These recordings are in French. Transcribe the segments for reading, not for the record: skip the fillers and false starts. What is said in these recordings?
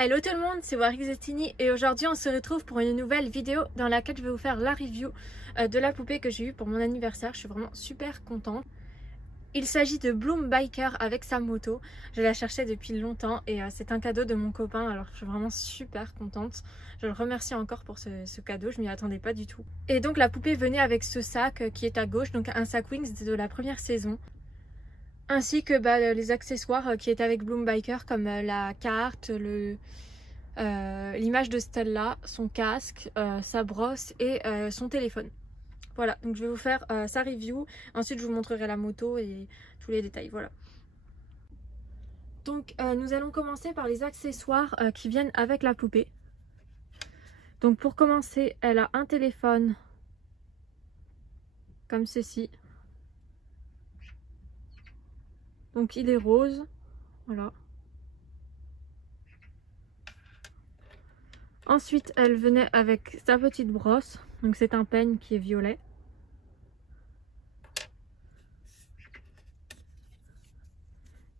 Hello tout le monde, c'est Warwick Zestini et aujourd'hui on se retrouve pour une nouvelle vidéo dans laquelle je vais vous faire la review de la poupée que j'ai eue pour mon anniversaire. Je suis vraiment super contente. Il s'agit de Bloom Biker avec sa moto. Je la cherchais depuis longtemps et c'est un cadeau de mon copain, alors je suis vraiment super contente. Je le remercie encore pour ce cadeau, je m'y attendais pas du tout. Et donc la poupée venait avec ce sac qui est à gauche, donc un sac Wings de la première saison. Ainsi que les accessoires qui étaient avec Bloom Biker comme la carte, l'image de Stella, son casque, sa brosse et son téléphone. Voilà, donc je vais vous faire sa review. Ensuite je vous montrerai la moto et tous les détails, voilà. Donc nous allons commencer par les accessoires qui viennent avec la poupée. Donc pour commencer, elle a un téléphone comme ceci. Donc il est rose, voilà. Ensuite, elle venait avec sa petite brosse. Donc c'est un peigne qui est violet.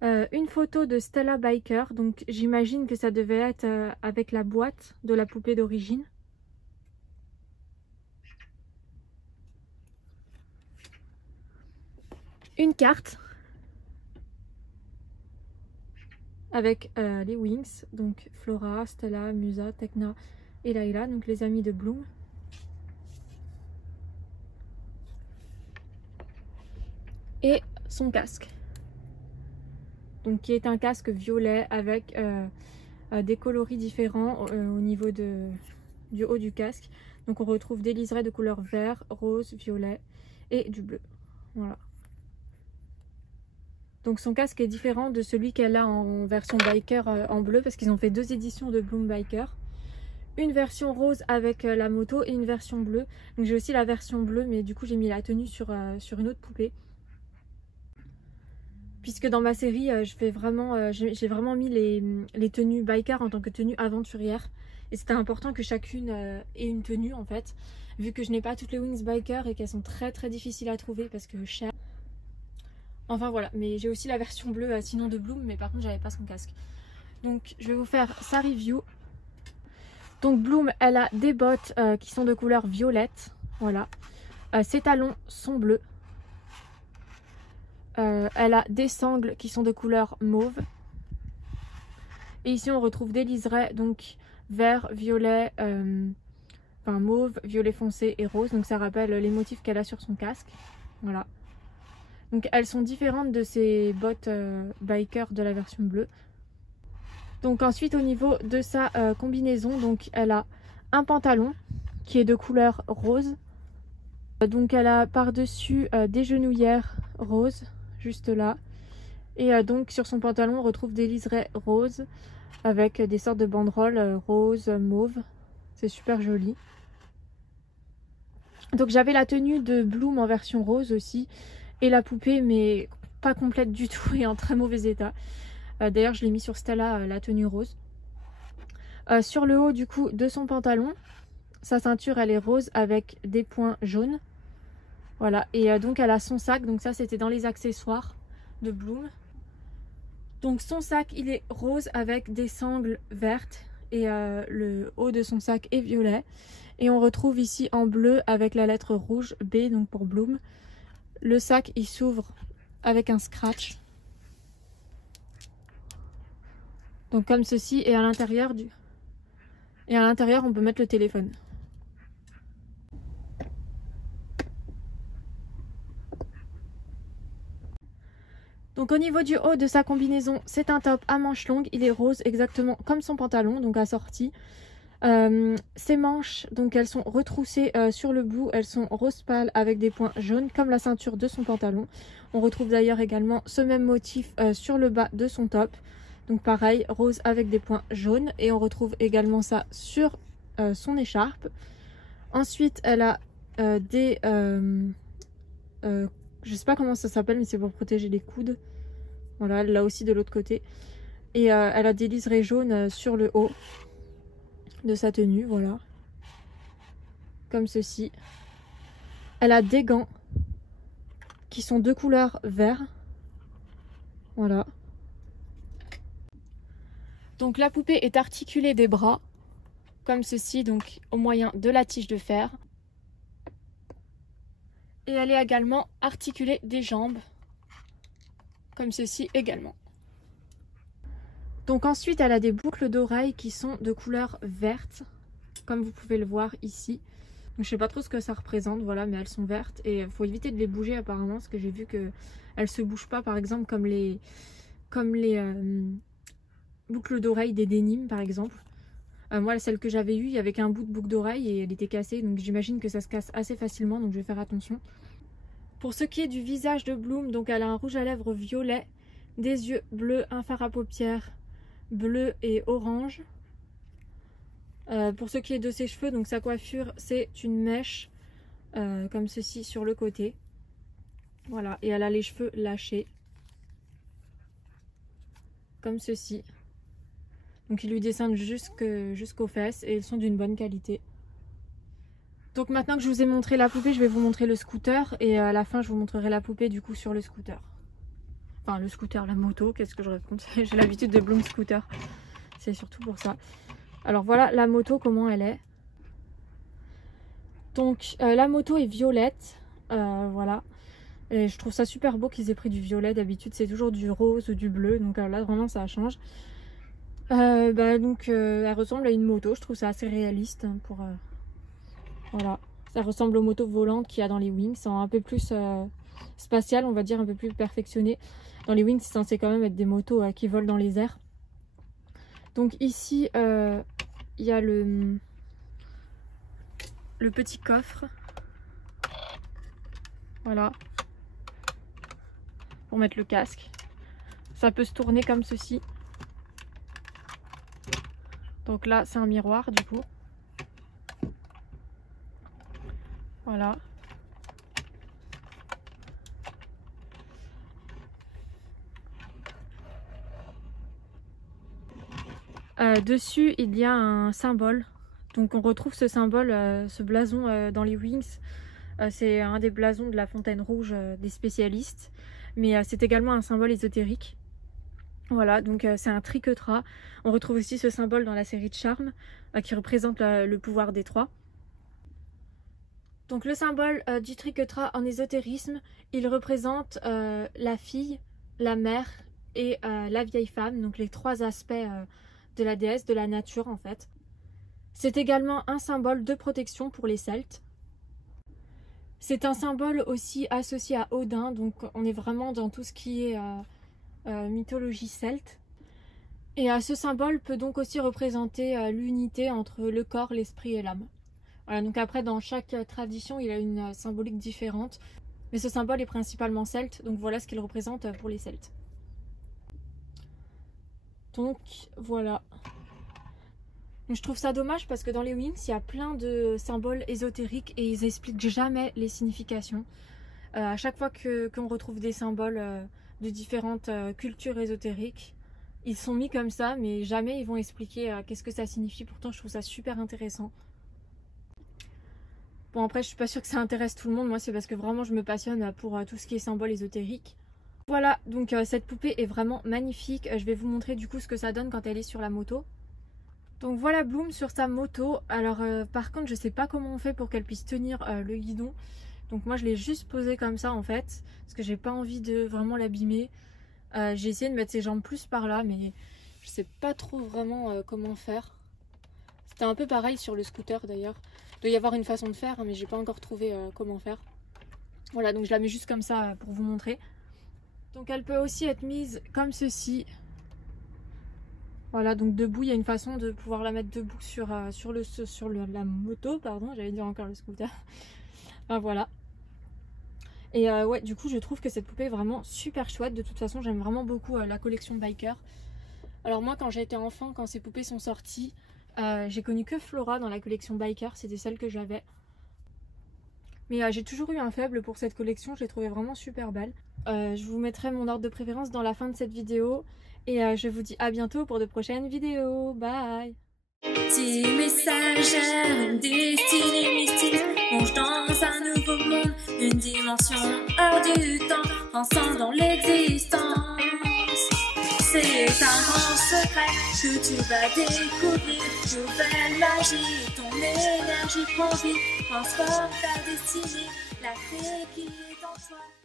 Une photo de Stella Biker. Donc j'imagine que ça devait être avec la boîte de la poupée d'origine. Une carte avec les Wings, donc Flora, Stella, Musa, Tecna et Layla, donc les amis de Bloom. Et son casque, donc qui est un casque violet avec des coloris différents au niveau du haut du casque. Donc on retrouve des liserés de couleur vert, rose, violet et du bleu. Voilà. Donc son casque est différent de celui qu'elle a en version biker en bleu parce qu'ils ont fait deux éditions de Bloom Biker. Une version rose avec la moto et une version bleue. Donc j'ai aussi la version bleue mais du coup j'ai mis la tenue sur une autre poupée. Puisque dans ma série j'ai vraiment mis les tenues biker en tant que tenue aventurière. Et c'était important que chacune ait une tenue en fait. Vu que je n'ai pas toutes les Wings Biker et qu'elles sont très difficiles à trouver parce que chères. Enfin voilà, mais j'ai aussi la version bleue sinon de Bloom, mais par contre j'avais pas son casque. Donc je vais vous faire sa review. Donc Bloom, elle a des bottes qui sont de couleur violette, voilà. Ses talons sont bleus. Elle a des sangles qui sont de couleur mauve. Et ici on retrouve des liserés, donc vert, violet, enfin mauve, violet foncé et rose. Donc ça rappelle les motifs qu'elle a sur son casque, voilà. Donc elles sont différentes de ces bottes biker de la version bleue. Donc ensuite au niveau de sa combinaison, donc elle a un pantalon qui est de couleur rose. Donc elle a par-dessus des genouillères roses, juste là. Et donc sur son pantalon on retrouve des liserés roses avec des sortes de banderoles rose, mauve. C'est super joli. Donc j'avais la tenue de Bloom en version rose aussi. Et la poupée, mais pas complète du tout et en très mauvais état. D'ailleurs, je l'ai mis sur Stella, la tenue rose. Sur le haut du coup de son pantalon, sa ceinture elle est rose avec des points jaunes. Voilà, et donc elle a son sac, donc ça c'était dans les accessoires de Bloom. Donc son sac il est rose avec des sangles vertes et le haut de son sac est violet. Et on retrouve ici en bleu avec la lettre rouge B, donc pour Bloom. Le sac il s'ouvre avec un scratch. Donc comme ceci, et à l'intérieur on peut mettre le téléphone. Donc au niveau du haut de sa combinaison, c'est un top à manches longues, il est rose exactement comme son pantalon, donc assorti. Ses manches, donc elles sont retroussées sur le bout, elles sont rose pâle avec des points jaunes comme la ceinture de son pantalon. On retrouve d'ailleurs également ce même motif sur le bas de son top. Donc pareil, rose avec des points jaunes, et on retrouve également ça sur son écharpe. Ensuite elle a je sais pas comment ça s'appelle, mais c'est pour protéger les coudes. Voilà, elle l'a aussi de l'autre côté. Et elle a des liserés jaunes sur le haut de sa tenue, voilà. Comme ceci. Elle a des gants qui sont de couleur vert. Voilà. Donc la poupée est articulée des bras, comme ceci, donc au moyen de la tige de fer. Et elle est également articulée des jambes, comme ceci également. Donc ensuite elle a des boucles d'oreilles qui sont de couleur verte, comme vous pouvez le voir ici. Donc, je sais pas trop ce que ça représente, voilà, mais elles sont vertes et il faut éviter de les bouger apparemment, parce que j'ai vu que elles se bougent pas, par exemple comme les boucles d'oreilles des dénimes par exemple. Moi celle que j'avais eue, il y avait qu'un bout de boucle d'oreille et elle était cassée, donc j'imagine que ça se casse assez facilement, donc je vais faire attention. Pour ce qui est du visage de Bloom, donc elle a un rouge à lèvres violet, des yeux bleus, un fard à paupières bleu et orange. Pour ce qui est de ses cheveux, donc sa coiffure, c'est une mèche comme ceci sur le côté. Voilà, et elle a les cheveux lâchés comme ceci. Donc ils lui descendent jusqu'aux fesses et ils sont d'une bonne qualité. Donc maintenant que je vous ai montré la poupée, je vais vous montrer le scooter et à la fin je vous montrerai la poupée du coup sur le scooter. Enfin le scooter, la moto, qu'est-ce que je raconte? J'ai l'habitude de Bloom Scooter, c'est surtout pour ça. Alors voilà la moto, comment elle est. Donc la moto est violette, voilà. Et je trouve ça super beau qu'ils aient pris du violet, d'habitude c'est toujours du rose ou du bleu, donc là vraiment ça change. Elle ressemble à une moto, je trouve ça assez réaliste pour... voilà, ça ressemble aux motos volantes qu'il y a dans les Wings, c'est un peu plus spatial, on va dire, un peu plus perfectionné. Dans les Wings c'est censé quand même être des motos qui volent dans les airs. Donc ici il y a le petit coffre, voilà, pour mettre le casque. Ça peut se tourner comme ceci. Donc là c'est un miroir du coup. Voilà. Dessus il y a un symbole. Donc on retrouve ce symbole, ce blason dans les Wings. C'est un des blasons de la Fontaine Rouge des spécialistes. Mais c'est également un symbole ésotérique. Voilà, donc c'est un triquetra. On retrouve aussi ce symbole dans la série de Charme qui représente le pouvoir des trois. Donc le symbole du triquetra en ésotérisme, il représente la fille, la mère et la vieille femme, donc les trois aspects de la déesse, de la nature en fait. C'est également un symbole de protection pour les Celtes. C'est un symbole aussi associé à Odin, donc on est vraiment dans tout ce qui est mythologie celte. Et ce symbole peut donc aussi représenter l'unité entre le corps, l'esprit et l'âme. Voilà, donc après dans chaque tradition il a une symbolique différente, mais ce symbole est principalement celte, donc voilà ce qu'il représente pour les Celtes. Donc voilà. Donc, je trouve ça dommage parce que dans les Wings il y a plein de symboles ésotériques et ils expliquent jamais les significations. À chaque fois qu'on retrouve des symboles de différentes cultures ésotériques, ils sont mis comme ça, mais jamais ils vont expliquer qu'est-ce que ça signifie. Pourtant je trouve ça super intéressant. Bon après je suis pas sûre que ça intéresse tout le monde, moi c'est parce que vraiment je me passionne pour tout ce qui est symbole ésotérique. Voilà, donc cette poupée est vraiment magnifique. Je vais vous montrer du coup ce que ça donne quand elle est sur la moto. Donc voilà Bloom sur sa moto. Alors par contre je sais pas comment on fait pour qu'elle puisse tenir le guidon. Donc moi je l'ai juste posée comme ça en fait, parce que j'ai pas envie de vraiment l'abîmer. J'ai essayé de mettre ses jambes plus par là, mais je sais pas trop vraiment comment faire. C'était un peu pareil sur le scooter d'ailleurs. Il doit y avoir une façon de faire, mais j'ai pas encore trouvé comment faire. Voilà, donc je la mets juste comme ça pour vous montrer. Donc elle peut aussi être mise comme ceci. Voilà, donc debout, il y a une façon de pouvoir la mettre debout sur la moto, pardon, j'allais dire encore le scooter. Enfin, voilà. Et ouais, du coup, je trouve que cette poupée est vraiment super chouette. De toute façon, j'aime vraiment beaucoup la collection Biker. Alors moi, quand j'étais enfant, quand ces poupées sont sorties, j'ai connu que Flora dans la collection Biker, c'était celle que j'avais. Mais j'ai toujours eu un faible pour cette collection, je l'ai trouvée vraiment super belle. Je vous mettrai mon ordre de préférence dans la fin de cette vidéo. Et je vous dis à bientôt pour de prochaines vidéos. Bye! Petit messagère, une destinée mystique, plonge dans un nouveau monde, une dimension hors du temps, ensemble dans l'existence. C'est un grand secret que tu vas découvrir. Nouvelle magie, ton énergie prend vie, transforme ta destinée, la fée qui est en toi.